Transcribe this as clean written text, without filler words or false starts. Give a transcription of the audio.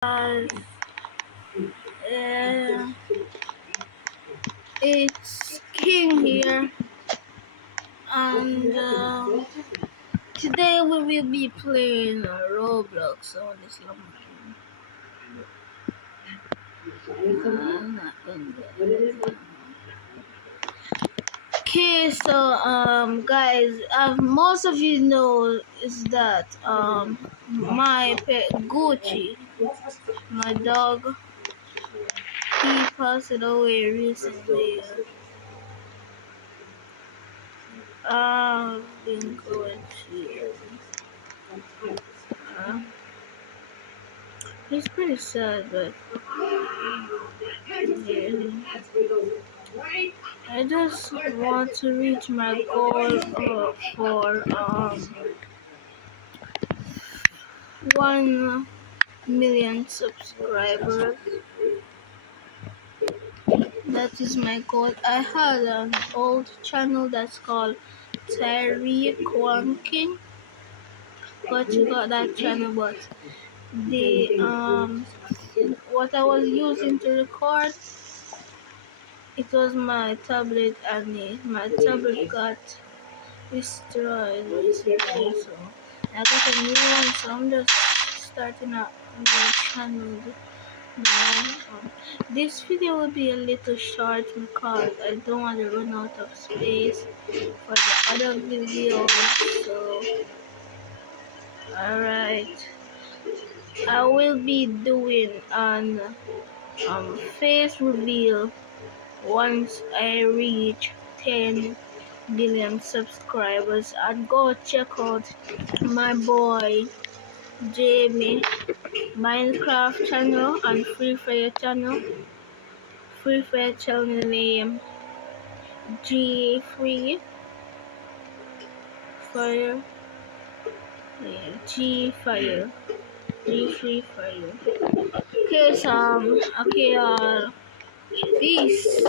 Uh, it's King here, and today we will be playing Roblox on this lamborghini. Okay, so guys, most of you know is that my pet Gucci, my dog, he passed away recently. I've been going to. Uh, it's pretty sad, but yeah. I just want to reach my goal for 1 million subscribers. That is my goal. I had an old channel that's called Terry King. But you got that channel, but the what I was using to record, it was my tablet, and my tablet got destroyed recently, so I got a new one. So I'm just starting out the channel now. This video will be a little short because I don't want to run out of space for the other videos. So alright, I will be doing an face reveal once I reach 10 billion subscribers, and go check out my boy Jamie Minecraft channel and Free Fire channel. Free Fire channel name G Free Fire. Yeah, G Fire. G Free Fire. Okay, okay, peace.